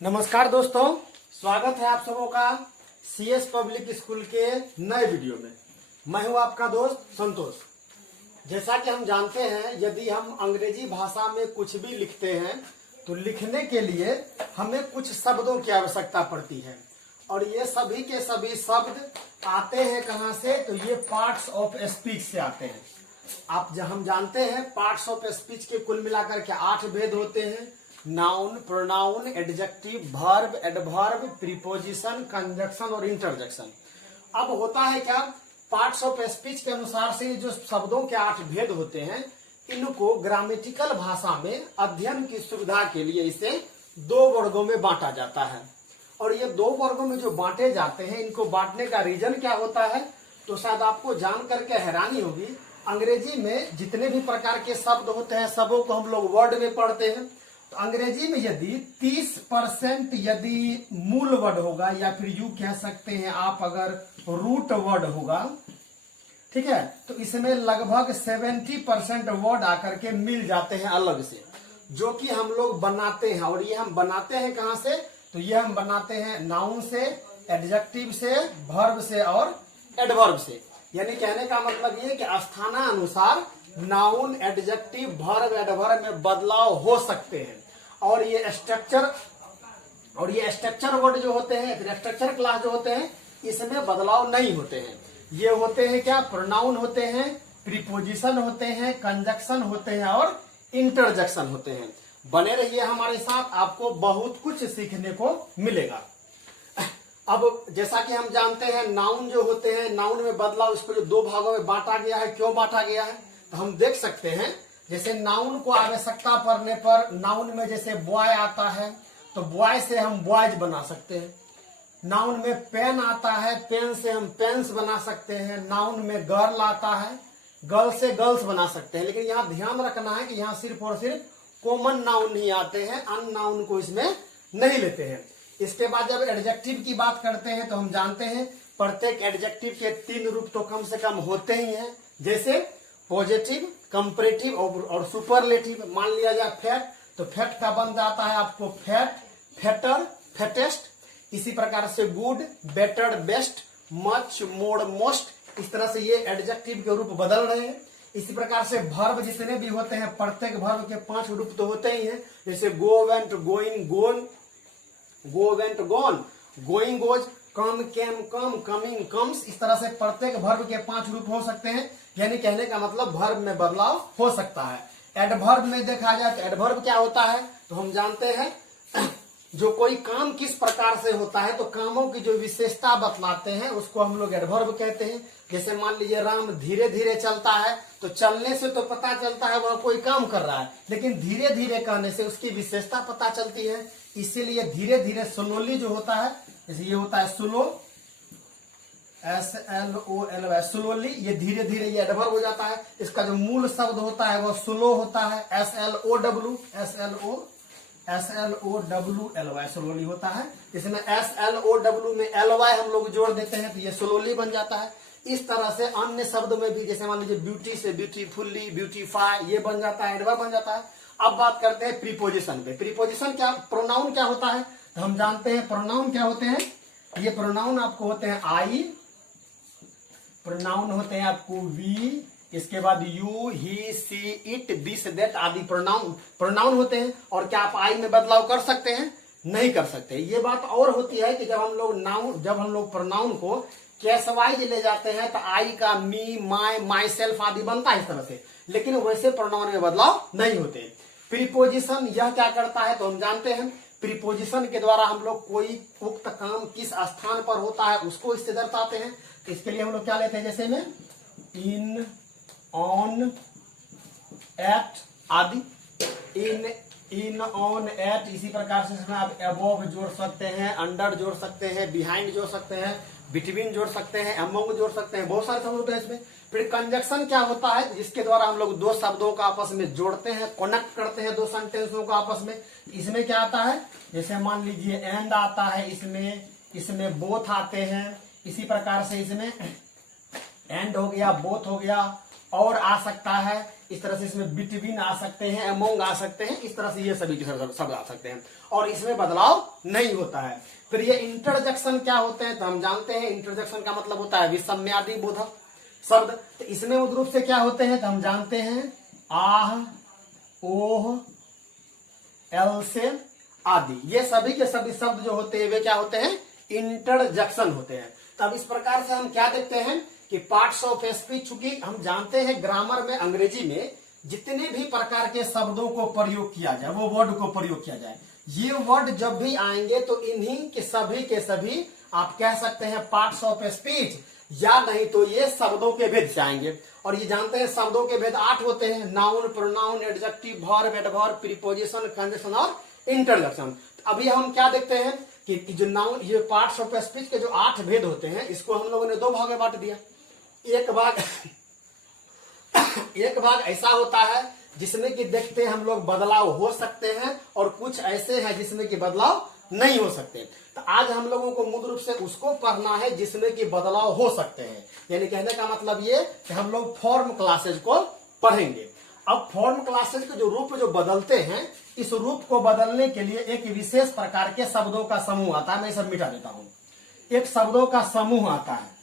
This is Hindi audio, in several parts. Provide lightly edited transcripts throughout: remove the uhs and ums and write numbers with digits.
नमस्कार दोस्तों, स्वागत है आप सबों का सीएस पब्लिक स्कूल के नए वीडियो में। मैं हूं आपका दोस्त संतोष। जैसा कि हम जानते हैं, यदि हम अंग्रेजी भाषा में कुछ भी लिखते हैं तो लिखने के लिए हमें कुछ शब्दों की आवश्यकता पड़ती है, और ये सभी के सभी शब्द आते हैं कहाँ से? तो ये पार्ट्स ऑफ स्पीच से आते हैं। हम जानते हैं पार्ट्स ऑफ स्पीच के कुल मिलाकर के 8 भेद होते हैं: noun, pronoun, adjective, verb, adverb, preposition, conjunction और इंटरजेक्शन। अब होता है क्या, पार्ट्स ऑफ स्पीच के अनुसार से जो शब्दों के 8 भेद होते हैं, इनको ग्रामेटिकल भाषा में अध्ययन की सुविधा के लिए इसे 2 वर्गों में बांटा जाता है। और ये 2 वर्गों में जो बांटे जाते हैं, इनको बांटने का रीजन क्या होता है? तो शायद आपको जान करके हैरानी होगी, अंग्रेजी में जितने भी प्रकार के शब्द होते हैं सबों को हम लोग वर्ड में पढ़ते हैं। तो अंग्रेजी में यदि 30% यदि मूल वर्ड होगा, या फिर यू कह सकते हैं आप अगर रूट वर्ड होगा, ठीक है, तो इसमें लगभग 70% वर्ड आकर के मिल जाते हैं अलग से, जो कि हम लोग बनाते हैं। और ये हम बनाते हैं कहां से? तो ये हम बनाते हैं नाउन से, एडजेक्टिव से, वर्ब से और एडवर्ब से। यानी कहने का मतलब ये कि स्थानानुसार नाउन, एडजेक्टिव, वर्ब, एडवर्ब में बदलाव हो सकते हैं। और ये स्ट्रक्चर वर्ड जो होते हैं, फिर स्ट्रक्चर क्लास जो होते हैं, इसमें बदलाव नहीं होते हैं। ये होते हैं क्या? प्रोनाउन होते हैं, प्रीपोजिशन होते हैं, कंजक्शन होते हैं और इंटरजेक्शन होते हैं। बने रहिए हमारे साथ, आपको बहुत कुछ सीखने को मिलेगा। अब जैसा कि हम जानते हैं, नाउन जो होते हैं, नाउन में बदलाव, इसको जो 2 भागों में बांटा गया है। क्यों बांटा गया है? तो हम देख सकते हैं, जैसे नाउन को आवश्यकता पड़ने पर नाउन में जैसे बॉय आता है तो बॉय से हम बॉयज बना सकते हैं। नाउन में पेन आता है, पेन से हम पेन्स बना सकते हैं। नाउन में गर्ल आता है, गर्ल से गर्ल्स बना सकते हैं। लेकिन यहाँ ध्यान रखना है कि यहाँ सिर्फ और सिर्फ कॉमन नाउन ही आते हैं, अननाउन को इसमें नहीं लेते हैं। इसके बाद जब एडजेक्टिव की बात करते हैं तो हम जानते हैं प्रत्येक एडजेक्टिव के 3 रूप तो कम से कम होते ही हैं, जैसे पॉजिटिव, कंपैरेटिव और सुपरलेटिव। मान लिया जाए फैट, तो फैट का बन जाता है आपको फैट, फैटर, फैटेस्ट। इसी प्रकार से गुड, बेटर, बेस्ट, मच, मोर, मोस्ट। इस तरह से ये एडजेक्टिव के रूप बदल रहे हैं। इसी प्रकार से वर्ब जितने भी होते हैं, प्रत्येक वर्ब के 5 रूप तो होते ही हैं, जैसे गो, वेंट, गोइंग, गोन, गो, वेंट, गॉन, गोइंग, गोज, कम, केम, कम, कमिंग, कम्स। इस तरह से प्रत्येक वर्ब के 5 रूप हो सकते हैं। यानी कहने का मतलब वर्ब में बदलाव हो सकता है। एडवर्ब में देखा जाए तो एडवर्ब क्या होता है? तो हम जानते हैं जो कोई काम किस प्रकार से होता है, तो कामों की जो विशेषता बतलाते हैं उसको हम लोग एडवर्ब कहते हैं। जैसे मान लीजिए राम धीरे धीरे चलता है, तो चलने से तो पता चलता है वह कोई काम कर रहा है, लेकिन धीरे धीरे कहने से उसकी विशेषता पता चलती है। इसीलिए धीरे धीरे, स्लोली जो होता है, जैसे ये होता है स्लो, SLOLY, स्लोली, ये धीरे धीरे, ये एडवर्ब हो जाता है। इसका जो मूल शब्द होता है वह स्लो होता है, SLOWLY, स्लोली होता है। इसमें SLOW में LY हम लोग जोड़ देते हैं तो ये स्लोली बन जाता है। इस तरह से अन्य शब्द में भी, जैसे मान लीजिए ब्यूटी से ब्यूटीफुल्ली, ब्यूटीफाई, ये बन जाता है, एडवर्ब बन जाता है। अब बात करते हैं प्रीपोजिशन पे। प्रीपोजिशन क्या, प्रोनाउन क्या होता है? तो हम जानते हैं प्रोनाउन क्या होते हैं। ये प्रोनाउन आपको होते हैं आई, प्रोनाउन होते हैं आपको वी, इसके बाद you, he, she, it, this, that आदि प्रोनाउन होते हैं। और क्या आप आई में बदलाव कर सकते हैं? नहीं कर सकते। ये बात और होती है कि जब हम लोग प्रोनाउन को केस वाइज ले जाते हैं तो आई का मी, माई, माई सेल्फ आदि बनता है इस तरह से, लेकिन वैसे प्रोनाउन में बदलाव नहीं होते। प्रीपोजिशन यह क्या करता है? तो हम जानते हैं प्रीपोजिशन के द्वारा हम लोग कोई उक्त काम किस स्थान पर होता है उसको इससे दर्शाते हैं। तो इसके लिए हम लोग क्या लेते हैं, जैसे में इन, ऑन, एट आदि। इन, ऑन, एट। इसी प्रकार से इसमें आप अबोव जोड़ सकते हैं, अंडर जोड़ सकते हैं, बिहाइंड जोड़ सकते हैं, बिटवीन जोड़ सकते हैं, अमंग जोड़ सकते हैं, बहुत सारे शब्द होते हैं इसमें। फिर कंजक्शन क्या होता है? जिसके द्वारा हम लोग 2 शब्दों को आपस में जोड़ते हैं, कनेक्ट करते हैं 2 सेंटेंसों को आपस में। इसमें क्या आता है? जैसे मान लीजिए एंड आता है, इसमें बोथ आते हैं। इसी प्रकार से इसमें एंड हो गया, बोथ हो गया, और आ सकता है इस तरह से इसमें बिटवीन आ सकते हैं, अमोंग आ सकते हैं, इस तरह से ये सभी शब्द आ सकते हैं और इसमें बदलाव नहीं होता है। फिर ये इंटरजेक्शन क्या होते हैं, तो हम जानते हैं इंटरजेक्शन का मतलब होता है विषम्यादि बोधक शब्द। तो इसमें उस रूप से क्या होते हैं, तो हम जानते हैं आह, ओह, एल से आदि, ये सभी के सभी शब्द जो होते हैं वे क्या होते हैं, इंटरजेक्शन होते हैं। तब इस प्रकार से हम क्या देखते हैं कि पार्ट्स ऑफ स्पीच, चूंकि हम जानते हैं ग्रामर में अंग्रेजी में जितने भी प्रकार के शब्दों को प्रयोग किया जाए, वो वर्ड को प्रयोग किया जाए, ये वर्ड जब भी आएंगे तो इन्हीं के सभी आप कह सकते हैं पार्ट्स ऑफ स्पीच, या नहीं तो ये शब्दों के भेद से आएंगे। और ये जानते हैं शब्दों के भेद 8 होते हैं, noun, pronoun, adjective, verb, adverb, preposition, conjunction और इंटरजेक्शन। अभी हम क्या देखते हैं कि जो नाउन, ये पार्ट्स ऑफ स्पीच के जो 8 भेद होते हैं, इसको हम लोगों ने 2 भाग में बांट दिया। एक भाग ऐसा होता है जिसमें कि देखते हैं हम लोग बदलाव हो सकते हैं, और कुछ ऐसे हैं जिसमें कि बदलाव नहीं हो सकते। तो आज हम लोगों को मूल रूप से उसको पढ़ना है जिसमें कि बदलाव हो सकते हैं। यानी कहने का मतलब ये कि हम लोग फॉर्म क्लासेज को पढ़ेंगे। अब फॉर्म क्लासेज के जो रूप जो बदलते हैं, इस रूप को बदलने के लिए एक विशेष प्रकार के शब्दों का समूह आता है। मैं सब मिटा देता हूं। एक शब्दों का समूह आता है,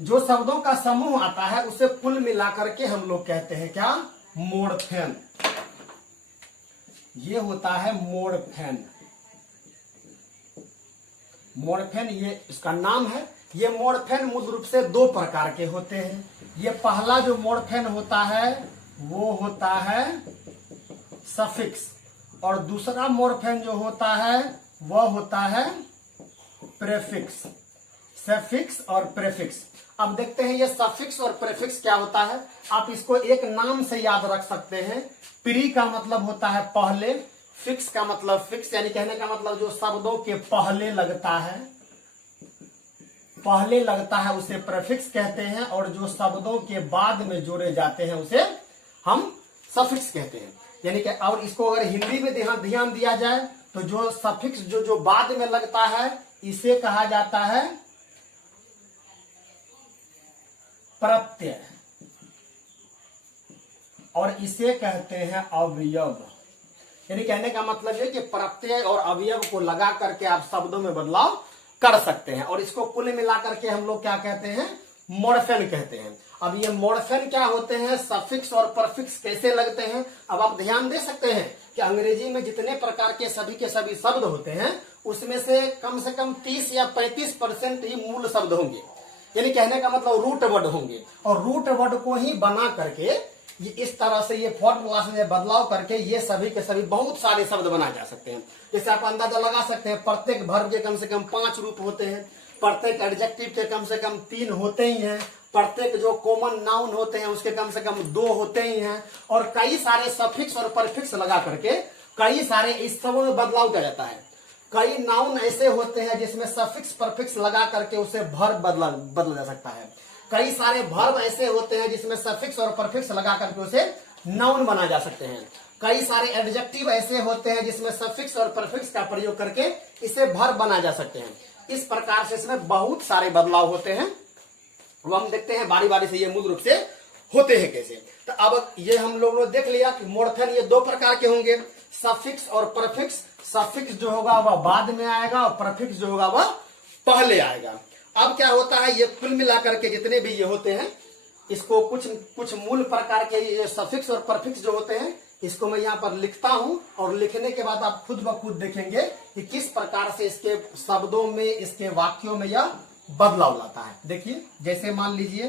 जो शब्दों का समूह आता है उसे कुल मिलाकर के हम लोग कहते हैं क्या, मोर्फेम। ये होता है मोर्फेम। मोर्फेम ये इसका नाम है। ये मोर्फेम मूल रूप से 2 प्रकार के होते हैं। ये पहला जो मोर्फेम होता है वो होता है सफिक्स, और दूसरा मोर्फेम जो होता है वह होता है प्रेफिक्स। सफिक्स और प्रेफिक्स। अब देखते हैं ये सफिक्स और प्रेफिक्स क्या होता है। आप इसको एक नाम से याद रख सकते हैं। प्री का मतलब होता है पहले, फिक्स का मतलब फिक्स, यानी कहने का मतलब जो शब्दों के पहले लगता है उसे प्रेफिक्स कहते हैं, और जो शब्दों के बाद में जोड़े जाते हैं उसे हम सफिक्स कहते हैं। यानी कि और इसको अगर हिंदी में ध्यान दिया जाए तो जो सफिक्स जो बाद में लगता है इसे कहा जाता है प्रत्यय, और इसे कहते हैं अवयव। यानी कहने का मतलब है कि प्रत्यय और अवयव को लगा करके आप शब्दों में बदलाव कर सकते हैं, और इसको कुल मिलाकर के हम लोग क्या कहते हैं, मोर्फेम कहते हैं। अब ये मोर्फेम क्या होते हैं, सफिक्स और परफिक्स कैसे लगते हैं। अब आप ध्यान दे सकते हैं कि अंग्रेजी में जितने प्रकार के सभी शब्द होते हैं उसमें से कम 30 या 35% ही मूल शब्द होंगे। यानी कहने का मतलब रूट वर्ड होंगे, और रूट वर्ड को ही बना करके ये इस तरह से ये फॉर्म क्लास में बदलाव करके ये सभी के सभी बहुत सारे शब्द बना जा सकते हैं। जैसे आप अंदाजा लगा सकते हैं, प्रत्येक वर्ब के कम से कम 5 रूप होते हैं, प्रत्येक एडजेक्टिव के कम से कम 3 होते ही हैं, प्रत्येक जो कॉमन नाउन होते हैं उसके कम से कम 2 होते ही हैं, और कई सारे सफिक्स और परफिक्स लगा करके कई सारे इस सबों में बदलाव किया जाता है। कई नाउन ऐसे होते हैं जिसमें सफिक्स परफिक्स लगा करके उसे वर्ब बदला जा सकता है। कई सारे वर्ब ऐसे होते हैं जिसमें सफिक्स और परफिक्स लगा करके उसे नाउन बना जा सकते हैं। कई सारे एडजेक्टिव ऐसे होते हैं जिसमें सफिक्स और परफिक्स का प्रयोग करके इसे वर्ब बना जा सकते हैं। इस प्रकार से इसमें बहुत सारे बदलाव होते हैं, वो हम देखते हैं बारी बारी से ये मूल रूप से होते हैं कैसे। तो अब ये हम लोगों ने देख लिया कि मोर्फेम ये 2 प्रकार के होंगे, सफिक्स और परफिक्स। सफिक्स जो होगा वह बाद में आएगा और परफिक्स जो होगा वह पहले आएगा। अब क्या होता है, ये कुल मिलाकर के जितने भी ये होते हैं इसको कुछ मूल प्रकार के ये सफिक्स और परफिक्स जो होते हैं इसको मैं यहाँ पर लिखता हूं, और लिखने के बाद आप खुद ब खुद देखेंगे कि किस प्रकार से इसके शब्दों में, इसके वाक्यों में यह बदलाव लाता है। देखिए, जैसे मान लीजिए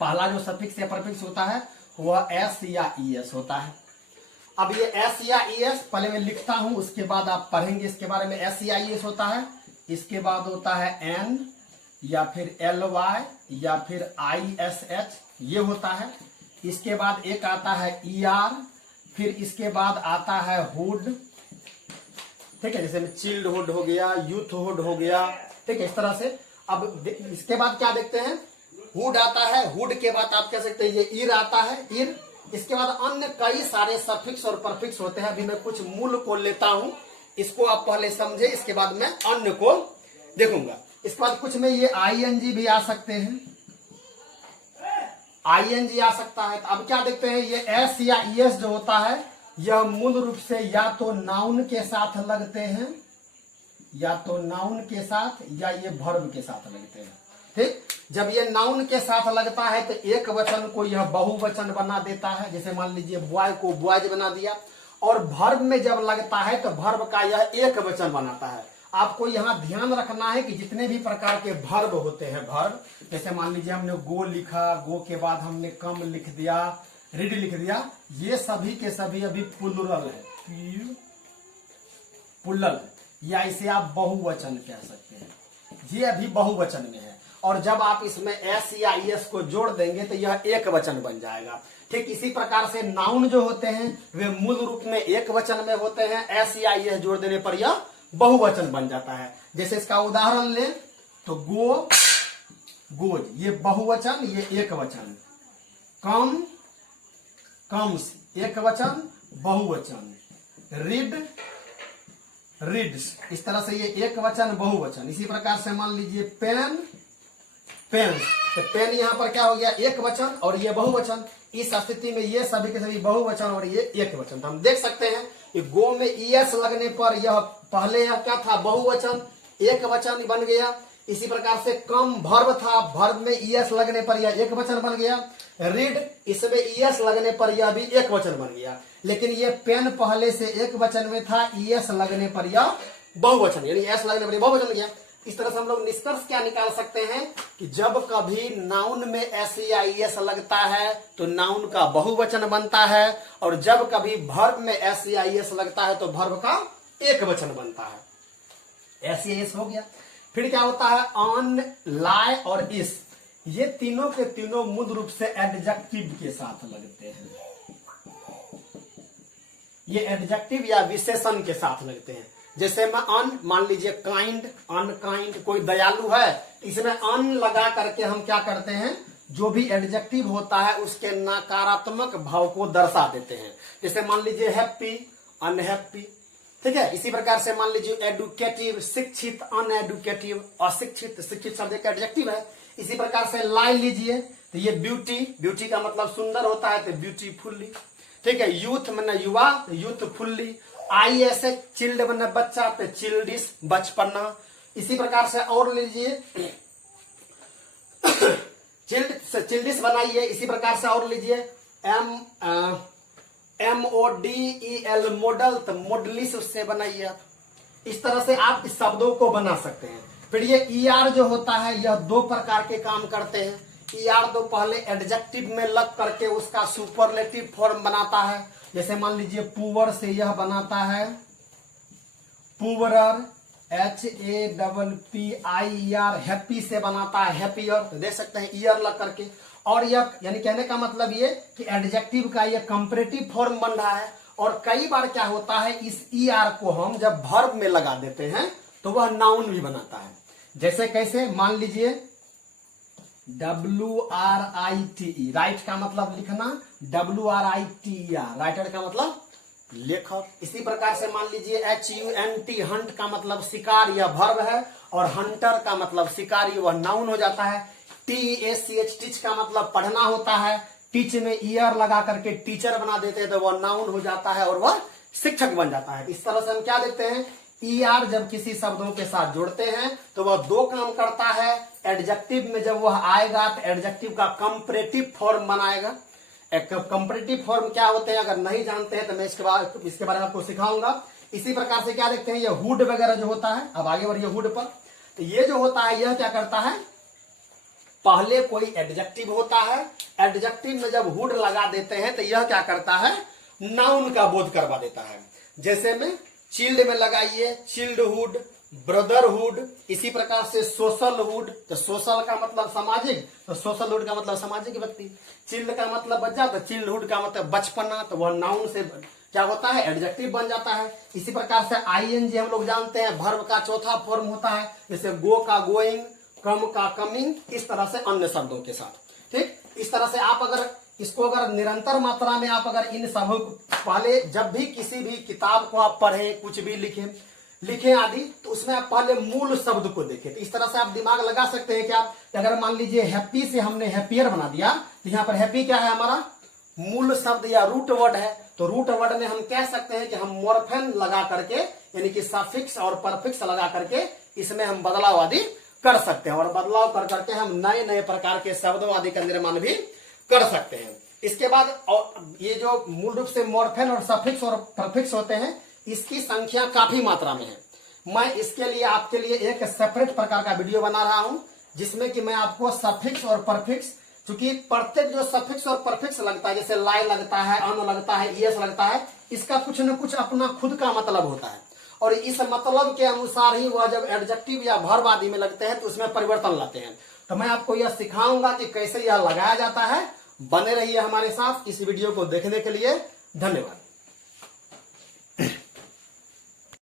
पहला जो सफिक्स या परफिक्स होता है वह एस या ईएस होता है। अब ये एस या ईएस पहले मैं लिखता हूं, उसके बाद आप पढ़ेंगे इसके बारे में। एस या ईएस होता है, इसके बाद होता है एन या फिर एल वाई या फिर ISH, ये होता है। इसके बाद एक आता है ER, फिर इसके बाद आता है हुड, ठीक है, जैसे चिल्ड हुड हो गया, यूथ हुड हो गया, ठीक है, इस तरह से। अब इसके बाद क्या देखते हैं, हुड आता है, हुड के बाद आप कह सकते हैं ये ईर आता है, ईर। इसके बाद अन्य कई सारे सफिक्स और परफिक्स होते हैं। अभी मैं कुछ मूल को लेता हूं, इसको आप पहले समझे, इसके बाद मैं अन्य को देखूंगा। इसके बाद कुछ में ये ING भी आ सकते हैं, ING आ सकता है। तो अब क्या देखते हैं, ये S या ES जो होता है यह मूल रूप से या तो नाउन के साथ लगते हैं, या तो नाउन के साथ, या ये वर्ब के साथ लगते हैं। ठीक, जब ये नाउन के साथ लगता है तो एक वचन को यह बहुवचन बना देता है, जैसे मान लीजिए बॉय को बॉयज बना दिया। और वर्ब में जब लगता है तो वर्ब का यह एक वचन बनाता है। आपको यहां ध्यान रखना है कि जितने भी प्रकार के वर्ब होते हैं, वर्ब जैसे मान लीजिए हमने गो लिखा, गो के बाद हमने कम लिख दिया, रीड लिख दिया, ये सभी के सभी अभी प्लुरल है, प्लुरल, या इसे आप बहुवचन कह सकते हैं, ये अभी बहुवचन में है। और जब आप इसमें S या ES को जोड़ देंगे तो यह एक वचन बन जाएगा। ठीक इसी प्रकार से नाउन जो होते हैं वे मूल रूप में एक वचन में होते हैं, S या ES जोड़ देने पर यह बहुवचन बन जाता है। जैसे इसका उदाहरण लें तो गो, गोज, ये बहुवचन, ये एक वचन। कम, कम्स, एक वचन बहुवचन। रीड, रीड्स, इस तरह से ये एक वचन बहुवचन। इसी प्रकार से मान लीजिए पेन, पेन्स, तो पेन यहां पर क्या हो गया, एक वचन और ये बहुवचन। इस स्थिति में ये सभी के सभी बहुवचन और ये एक वचन। तो हम देख सकते हैं कि गो में ES लगने पर यह पहले यह क्या था, बहुवचन, एक वचन बन गया। इसी प्रकार से कम वर्ब था, वर्ब में ES लगने पर यह एक वचन बन गया। रीड, इसमें ES लगने पर यह भी एक वचन बन गया। लेकिन ये पेन पहले से एक वचन में था, ES लगने पर यह बहुवचन, यानी S लगने पर यह बहुवचन गया। इस तरह से हम लोग निष्कर्ष क्या निकाल सकते हैं कि जब कभी नाउन में S या ES लगता है तो नाउन का बहुवचन बनता है, और जब कभी वर्ब में S या ES लगता है तो वर्ब का एक वचन बनता है। S या ES हो गया। फिर क्या होता है, ऑन, लाई और इस, ये तीनों के तीनों मूल रूप से एडजेक्टिव के साथ लगते हैं। ये एडजेक्टिव या विशेषण के साथ लगते हैं। जैसे मैं अन, मान लीजिए काइंड, अनकाइंड, कोई दयालु है, इसमें अन लगा करके हम क्या करते हैं, जो भी एडजेक्टिव होता है उसके नकारात्मक भाव को दर्शा देते हैं। जैसे मान लीजिए हैप्पी, अनहैप्पी, ठीक है। इसी प्रकार से मान लीजिए एडुकेटिव, शिक्षित, अनएडुकेटिव, अशिक्षित, शिक्षित शब्द का एडजेक्टिव है। इसी प्रकार से लाई लीजिए तो ये ब्यूटी, ब्यूटी का मतलब सुंदर होता है तो ब्यूटीफुल्ली, ठीक है। यूथ मतलब युवा, यूथफुल्ली। IS चिल्ड मतलब बच्चा तो चिल्डिश, बचपना। इसी प्रकार से और लीजिए चिल्ड से चिल्डिश बनाइए। इसी प्रकार से और लीजिए MODEL मॉडल, तो मॉडलिश उससे बनाइए। इस तरह से आप इस शब्दों को बना सकते हैं। फिर ये ER जो होता है यह दो प्रकार के काम करते हैं। ER तो पहले एडजेक्टिव में लग करके उसका सुपरलेटिव फॉर्म बनाता है। जैसे मान लीजिए पुअर से यह बनाता है पुअरर, HAPPIER, हैप्पी से बनाता है हैप्पियर, तो देख सकते हैं ईयर लग करके। और यह यानी कहने का मतलब ये कि एडजेक्टिव का यह कंपैरेटिव फॉर्म बन रहा है। और कई बार क्या होता है, इस ER को हम जब वर्ब में लगा देते हैं तो वह नाउन भी बनाता है। जैसे कैसे, मान लीजिए WRITE, राइट का मतलब लिखना, WRITER, राइटर का मतलब लेखक। इसी प्रकार से मान लीजिए HUNT, हंट का मतलब शिकार, यह वर्ब है, और हंटर का मतलब शिकारी, वह नाउन हो जाता है। TACH, टीच का मतलब पढ़ना होता है, टीच में ईयर लगा करके टीचर बना देते हैं तो वह नाउन हो जाता है और वह शिक्षक बन जाता है। इस तरह से हम क्या देखते हैं, ER जब किसी शब्दों के साथ जोड़ते हैं तो वह दो काम करता है। एडजेक्टिव में जब वह आएगा तो एडजेक्टिव का कंपैरेटिव फॉर्म बनाएगा। कंपैरेटिव फॉर्म क्या होते हैं अगर नहीं जानते हैं तो मैं इसके बारे में आपको सिखाऊंगा। इसी प्रकार से क्या देखते हैं, ये हुड वगैरह जो होता है, अब आगे बढ़िए हुड पर, तो ये जो होता है यह क्या करता है, पहले कोई एडजेक्टिव होता है, एडजेक्टिव में जब हुड लगा देते हैं तो यह क्या करता है, नाउन का बोध करवा देता है। जैसे में चिल्ड में लगाइए चिल्डहुड, ब्रदरहुड। इसी प्रकार से सोशलहुड, तो सोशल का मतलब सामाजिक, तो सोशलहुड का मतलब सामाजिक व्यक्ति। चिल्ड का मतलब बच्चा, तो चिल्डहुड का मतलब बचपना, तो वह नाउन से क्या होता है, एडजेक्टिव बन जाता है। इसी प्रकार से ING हम लोग जानते हैं वर्ब का चौथा फॉर्म होता है, जैसे गो का गोइंग, कम का कमिंग, इस तरह से अन्य शब्दों के साथ। ठीक, इस तरह से आप अगर इसको अगर निरंतर मात्रा में आप अगर इन सब पहले जब भी किसी भी किताब को आप पढ़ें, कुछ भी लिखें, लिखें आदि, तो उसमें आप पहले मूल शब्द को देखें। तो इस तरह से आप दिमाग लगा सकते हैं कि आप अगर मान लीजिए हैप्पी से हमने हैप्पियर बना दिया, तो यहाँ पर हैप्पी क्या है, हमारा मूल शब्द या रूट वर्ड है। तो रूट वर्ड में हम कह सकते हैं कि हम मॉर्फेम लगा करके, यानी कि सफिक्स और परफिक्स लगा करके इसमें हम बदलाव आदि कर सकते हैं, और बदलाव कर करके हम नए नए प्रकार के शब्दों आदि का निर्माण भी कर सकते हैं। इसके बाद और ये जो मूल रूप से मॉर्फेम और सफिक्स और परफिक्स होते हैं, इसकी संख्या काफी मात्रा में है। मैं इसके लिए आपके लिए एक सेपरेट प्रकार का वीडियो बना रहा हूं, जिसमें कि मैं आपको सफिक्स और परफिक्स, क्योंकि प्रत्येक जो सफिक्स और परफिक्स लगता है, जैसे लाई लगता है, अन लगता है, ईएस लगता है, इसका कुछ न कुछ अपना खुद का मतलब होता है, और इस मतलब के अनुसार ही वह जब एडजेक्टिव या वर्ब आदि में लगते हैं तो उसमें परिवर्तन लाते हैं। तो मैं आपको यह सिखाऊंगा कि कैसे यह लगाया जाता है। बने रहिए हमारे साथ इस वीडियो को देखने के लिए। धन्यवाद।